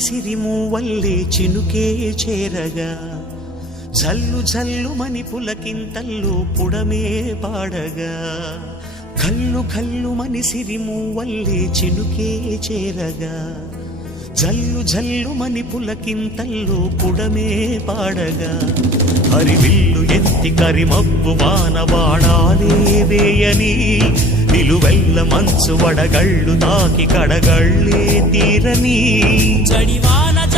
సిరిమూవల్లే చినుకే చేరగా జల్లు జల్లుమని పులకింతల్లో పుడమే పాడగా కల్లు కల్లుమని సిరిమూవల్లే చినుకే చేరగా జల్లు జల్లుమని పులకింతల్లో పుడమే పాడగా హరివిల్లు ఎత్తి కరిమబ్బు వానవాడాలే వేయని నిలువెల్ల మంచు వడగళ్ళు తాకి కడగళ్ళే తీరని చడివా